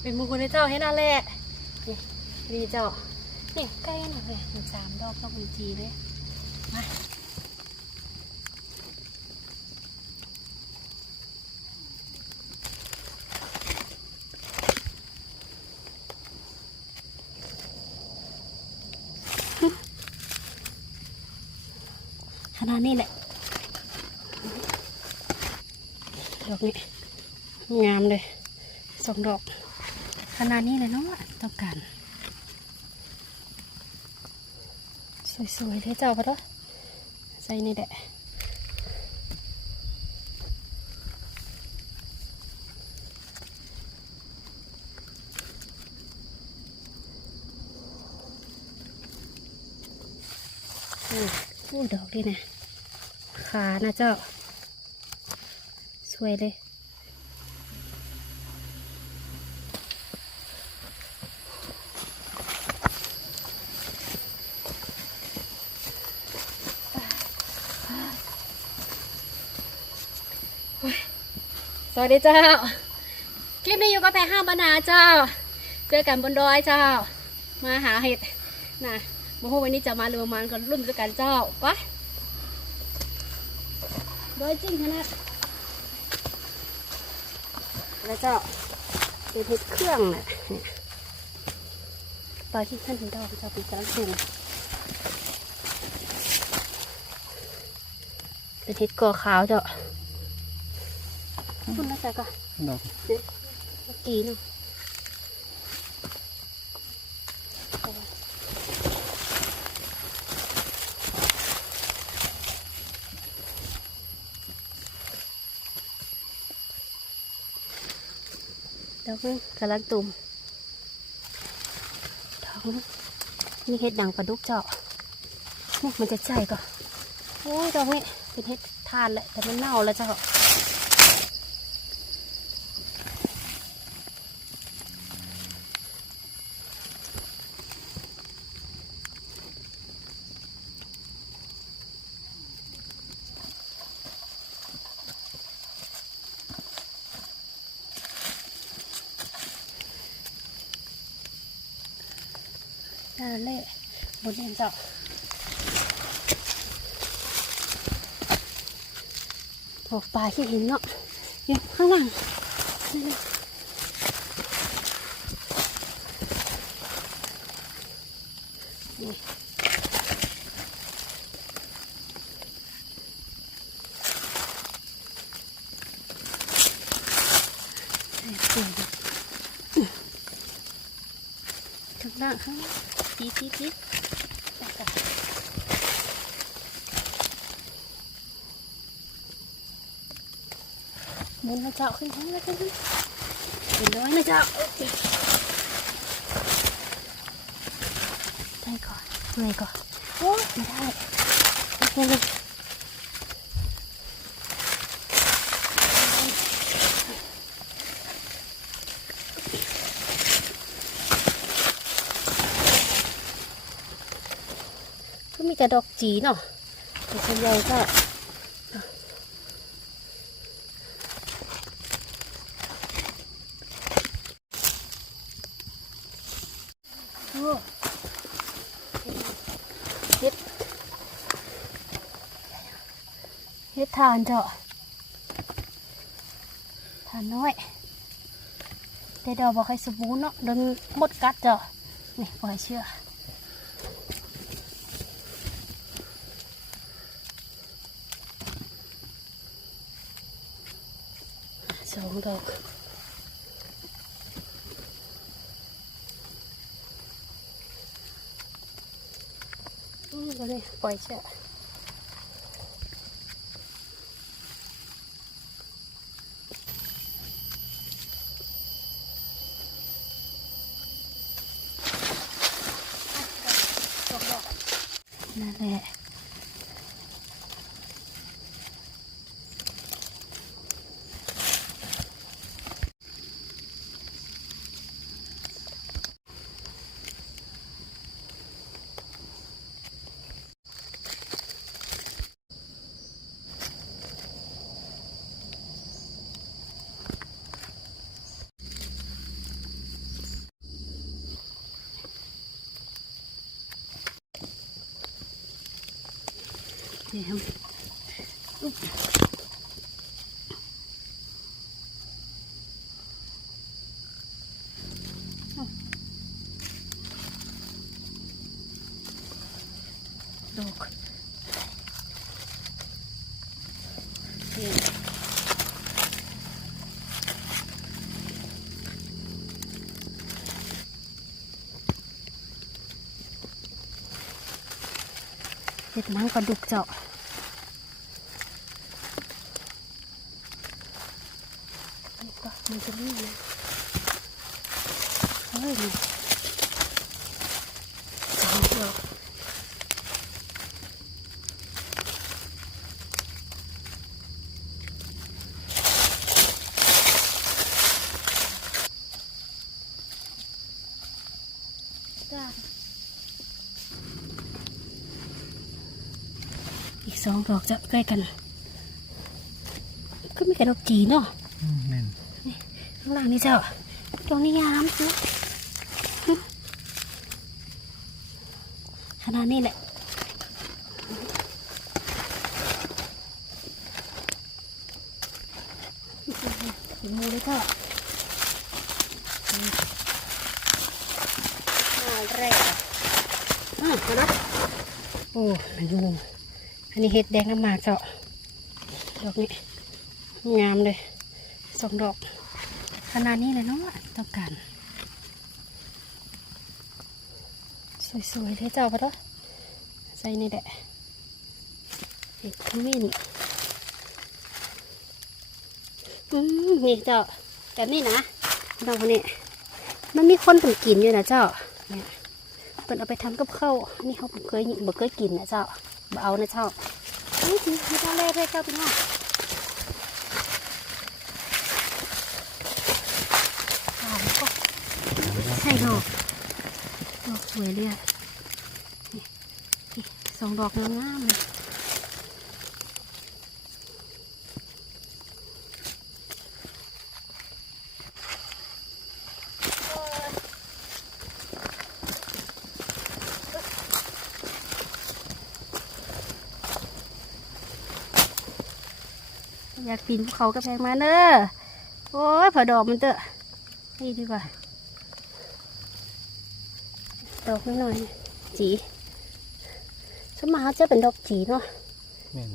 เป็นมงคลให้เจ้าให้น่าแหละนี่ดีเจ้านี่ใกล้หน่อยเลยมันสามดอกต้องมีจีเลยมาขนาดนี้แหละดอกนี้งามเลยสองดอก ขนาดนี้เลยเนาะต้องการสวยๆเลยเจ้าปะเนาะใส่นี่แหละอู้อู้ดอกดีนะ ขานะเจ้า สวยเลย วัสดีเจ้า คลิปนี้อยู่กับแพรห้ามบรรณาเจ้า เจอกันบนดอยเจ้า มาหาเห็ดนะโมโหวันนี้จะมาหรือมาณกันรุ่นด้วยกันเจ้าไปดอยจริงขนาดแล้วเจ้าเป็นเห็ดเครื่องน่ะเนี่ยปลาที่ท่านเห็นดอกเจ้าเป็นกรสุนเป็นเห็ดกอขาวเจ้า คุณน่าจะก็ดอกเมื่อกี้เนาะดอกนึงกำลังตุ่มดอกนึงนี่เห็ดดังปลาดุกเจาะนี่มันจะใจก่อนโอ้ยดอกนี้เป็นเห็ดทานแหละแต่มันเน่าแล้วเจ้า นั่นแหละบนเอ็นเจาะโอ้ปลาที่เห็นเนาะอยู่ข้างหลังนี่เลยนี่นี่สวยดีข้างล่างข้างล่า งปี๊ดปี๊ดปี๊ดแล้มุนนะเจ้าขึ้นทั้งแล้วขึ้นขึ้นเห็นน้อยนะเจ้าโอเคได้ก่อนเมื่อยก่อนโอ้ไม่ได้โอเคเลยก็มี แต่ดอกจีเนาะแต่ส่วนใหญ่ก็เฮ็ดเฮ็ดทานเจาะทานน้อยแต่ดอกบอกให้สบูรณ์เนาะโดนมดกัดเจาะนี่ปล่อยเชื่อ สองดอกอืมก็ เลยปล่อยเชือกนั่นแหละ นี่ครับอุ๊บดอกนี่ เห็ดน้ำกระดูกเจาะนี่ก็มันจะมีเลยเฮ้ยนี่สองดอกจ้าอีกสองดอก จะใกล้กันก็มีกระดกจีเนาะแม่นข้างล่างนี่เจ้าตรงนี้ยามสิขนาดนี้แหละเห็นมูเลยก็มาแรกอะมานะโอ้มันยุงอั นนี้เห็ดแดงน้ำหมากเจ้าดอกนี้งามเลยสองดอก ขนาดนี้เลยเนาะต้องการ สวยๆเลยเจ้าปะเนาะใส่นี่แหละเห็ดขมิ้นอืมนี่เจ้าแบบนี้นะดอกนี้มันมีคนถึงกินอยู่นะเจ้าเนี่ยเปิดเอาไปทำกับข้าวนี่เขาเคยบ่เคยกินนะเจ้า เอานะชอบนี่สิไม่ต้องเล่เลยเจ้าพี่น้องใช่ดอกดอกสวยเลยอะนี่นี่สองดอกงามๆเลย ปีนภูเขากระแพงมาเนอะโอ้ยพอดอกมันเตอะนี่ดีกว่า ดอกน้อยๆจีสวนมากจะเป็นดอกจีเนาะแม่น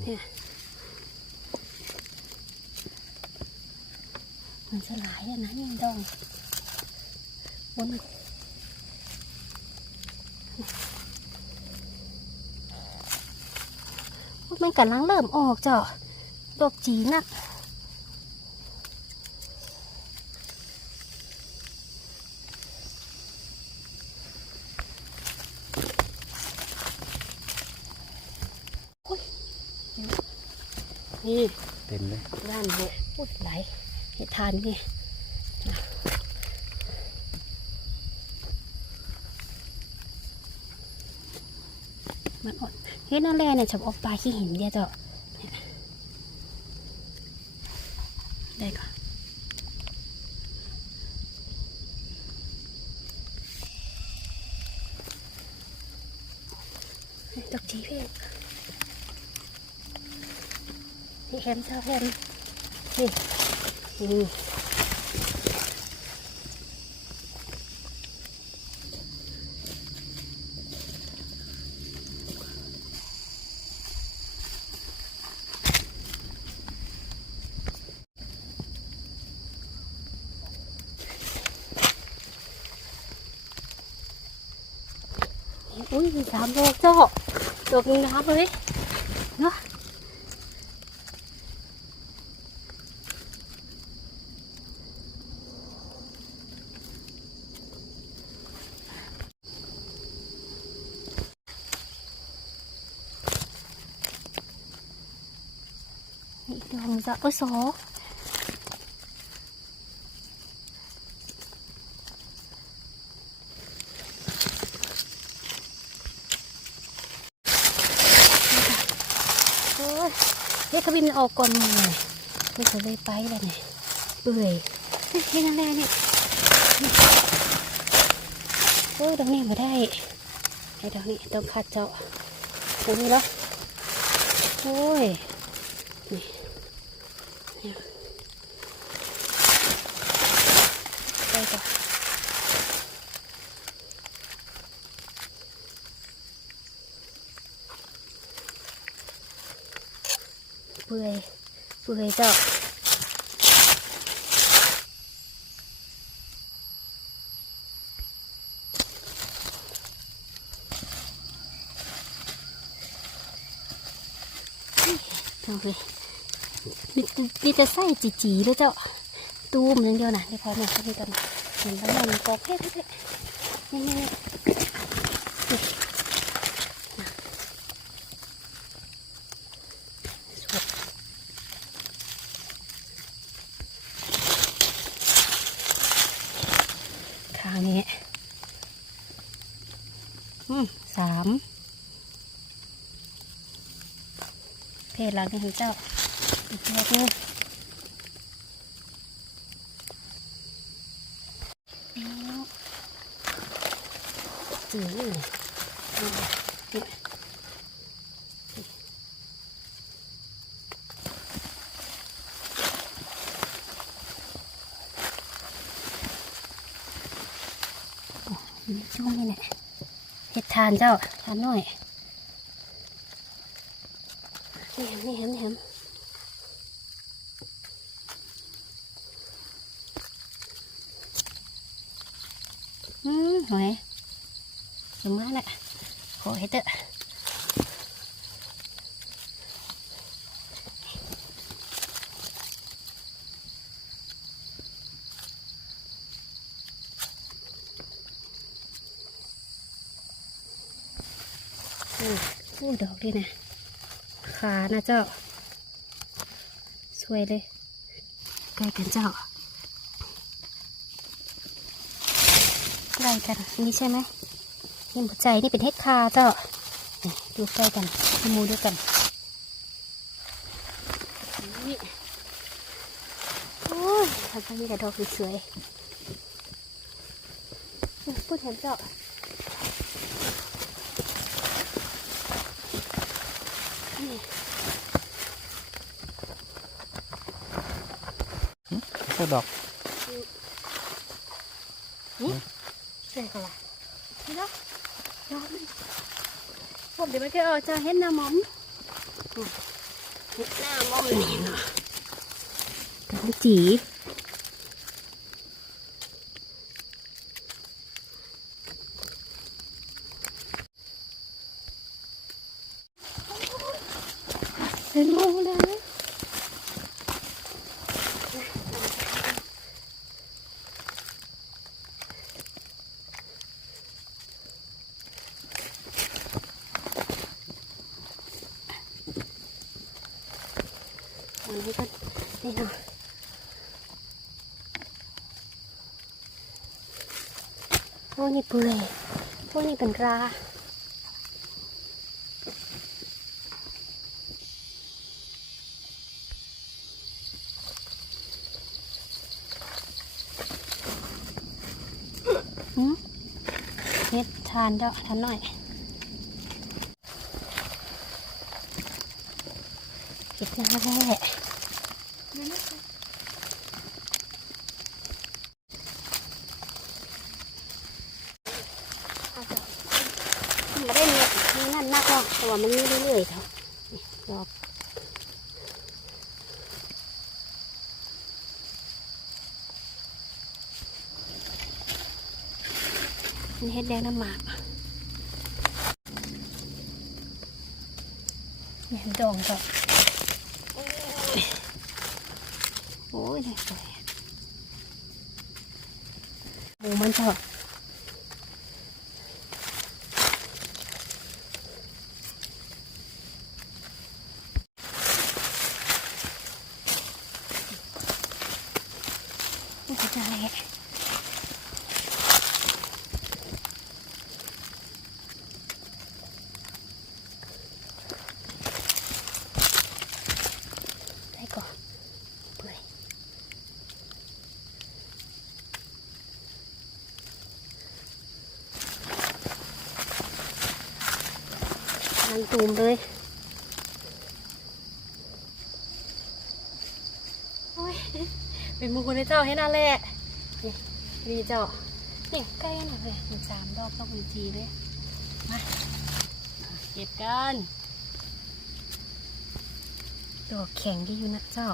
มันจะหลายอะนะยังดองบนมันกำลังเริ่มออกจ้ะ ดอกจีนักนี่เต็มเลยด้านบนพูดไหลเห็ดทานนี่นะมันอดเฮ็ดนั่นแหละเนี่ยฉันเออกปลาขี้หินเดียวเจ้าเนี่ยได้ก่อนนี่ดอกจีเพ่ นี่เห็นเจ้าเห็นนี่นี่อุ้ยสามดอกเจ้าดอกนึงน้ำเลย นี่ดองจะเอ้ยสองโอ้ยเฮ้ยขบินออกก่อนหน่อยเพื่อจะเลยไปแล้วเนี่ยเปื่อยเฮ้ยนี่นั่นแหละเนี่ยนี่โอ้ยดอกนี้มาได้ไอ้ดอกนี้ต้องขัดเจาะตรงนี้เนาะ โอ้ย นี่เนี่ยไปก่อนเปื่อยเปื่อยเจ้าเอาเลยมีมีแต่ไส้จีจีๆเลยเจ้า ตูมอย่างเดียวนะนี่พอเนี่ยนี่กันเห็นแล้วมันกอกแค่แค่นี่นี่นี่นี่นะสวยทางนี้ อืมสาม เพจหลังนี่ของเจ้าอีกเพจหนึงจืดเลยเอาเนี่ยโอ้ยช่วงนี้แหละเห็ดทานเจ้าทานหน่อย นี่เห็นนี่เห็นนี่เห็นอืมหอย สมมาแหละขอให้เตอะอู้อู้ดอกดีนะ ขานะเจ้า สวยเลย ใกล้กันเจ้า ใกล้กัน นี่ใช่ไหม นี่หัวใจนี่เป็นเห็ดคาเจ้านี่ดูใกล้กันดูมูด้วยกันนี่โอ้ยทำไปนี่แต่ดอกสวยๆนี่พูดเห็นเจ้านี่แค่ดอกใช่ค่ะนี่เนาะยอดเลย ผมเดี๋ยวมันก็เอาจะเห็นหน้ามอมเห็นหน้ามอมนี่เนาะกันจีเห็นโมเลย อันนี้ก็นี่เนาะ โอ้นี่เปื่อยโอ้นี่เป็นราหืมเฮ็ดทานเด้อทานหน่อยเก็บหน้าแร่ไม่ได้เนื้อ มีนั่นมากหรอกแต่ว่ามันมีเรื่อยๆเถอะดอกนี่เฮ็ดแดงน้ำหมากเห็นดองจ้ะโอ้ยนี่สวยหมูมันจ้ะไม่เข้าใจได้ก่อน Đây còn bưởi. Ăn tùm đây. Ôi. เลยเป็นมงคลในเจ้าให้น่าแหละนี่ดีเจ้านี่ใกล้หน่อยเลยหนึ่งสามดอกต้องมีจีเลยมาเก็บกันดอกแข็งดีอยู่นะเจ้า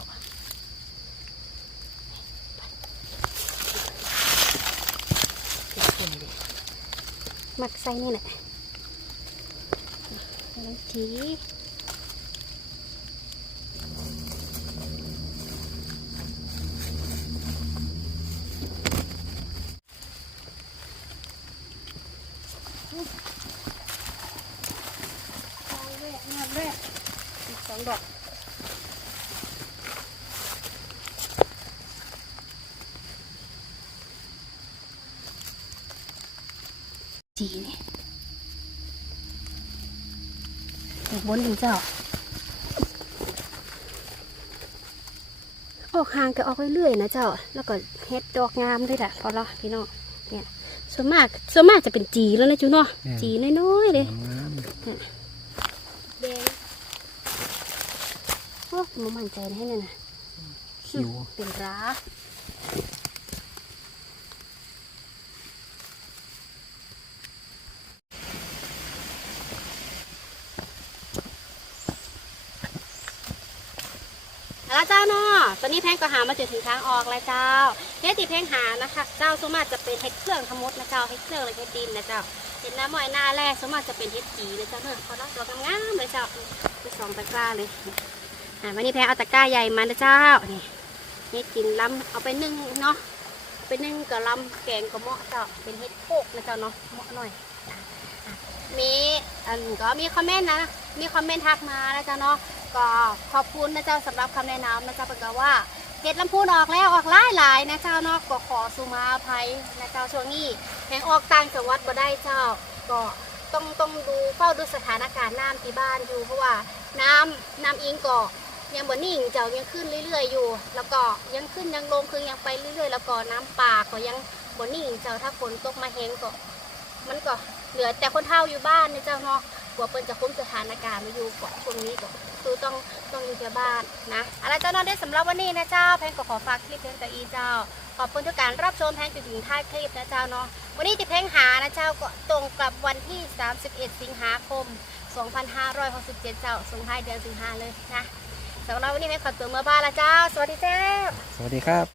มักใส่นี่แหละน้ำจีเอาแรกงานแรกอีกสองดอกจีนี่ อี กบนถึงเจ้าออกห่างก็ออกเรื่อยๆนะเจ้า แล้วก็เฮ็ดดอกงามด้วยแหละพอละพี่น้องเนี่ยส่วนมากส่วนมากจะเป็นจีแล้วนะจูเนาะจีน้อยๆเลยงามแดงโอ้มันมั่นใจนะให้นั่นน่ะคิวเป็นร้า แล้วเจ้าเนาะตอนนี้แพงก็หามาจนถึงทางออกแล้วเจ้าเฮ็ดที่แพงหานะคะ เจ้าสวนมาจะเป็นเฮ็ดเครื่องทั้งหมดนะเจ้าเฮ็ดเครื่องเลยเฮ็ดดินนะเจ้าเฮ็ดน้ำมอยหน้าแรกสวนมาจะเป็นเฮ็ดจีนะเจ้าเนอะพอรับตัวงามๆเลยเจ้าไปสองตะกร้าเลยอ่าวันนี้แพงเอาตะกร้าใหญ่มานะเจ้านี่เฮ็ดกินล้ำเอาไปนึ่งเนาะไปนึ่งกับล้ำแกงกับเหมาะเจ้าเป็นเฮ็ดโคกนะเจ้าเนาะเหมาะหน่อยมีอันก็มีคอมเมนต์นะมีคอมเมนต์ทักมานะเจ้าเนาะ ก็ขอบคุณนะเจ้าสำหรับคำแนะนำนะเจ้าเป็นก็ว่าเห็ดลำพูนออกแล้วออกหลายหลายนะเจ้าเนาะก็ขอสุมาอภัยนะเจ้าช่วงนี้แห่งออกต่างจังหวัดบ่ได้เจ้าก็ต้องต้องดูเฝ้าดูสถานการณ์น้ำที่บ้านอยู่เพราะว่าน้ำน้ำอิงก็ยังบ่นิ่งเจ้ายังขึ้นเรื่อย ๆ อยู่ แล้วก็ยังขึ้นยังลงคือยังไปเรื่อยๆ แล้วก็น้ำป่าก็ยังบ่นิ่งเจ้าถ้าฝนตกมาแห้งก็ มันก็เหลือแต่คนเฒ่าอยู่บ้านนะเจ้าเนาะ กลัวเปิ้นจะคุ้มสถานการณ์มาอยู่ก่อนช่วงนี้ก็คือต้องต้องอยู่ที่บ้านนะอะไรเจ้านอนได้สำหรับวันนี้นะเจ้าแพงก็ขอฝากคลิปเพียงแต่อีเจ้า ขอบคุณทุกการรับชมแพงจนถึงท้ายคลิปนะเจ้าเนาะวันนี้ที่แพงหานะเจ้าก็ตรงกับวันที่ 31 สิงหาคม 2567 เจ้าส่งท้ายเดือนสิงหาเลยนะสำหรับวันนี้แพงขอตัวเมื่อบ้านละเจ้า สวัสดีเจ้า สวัสดีครับ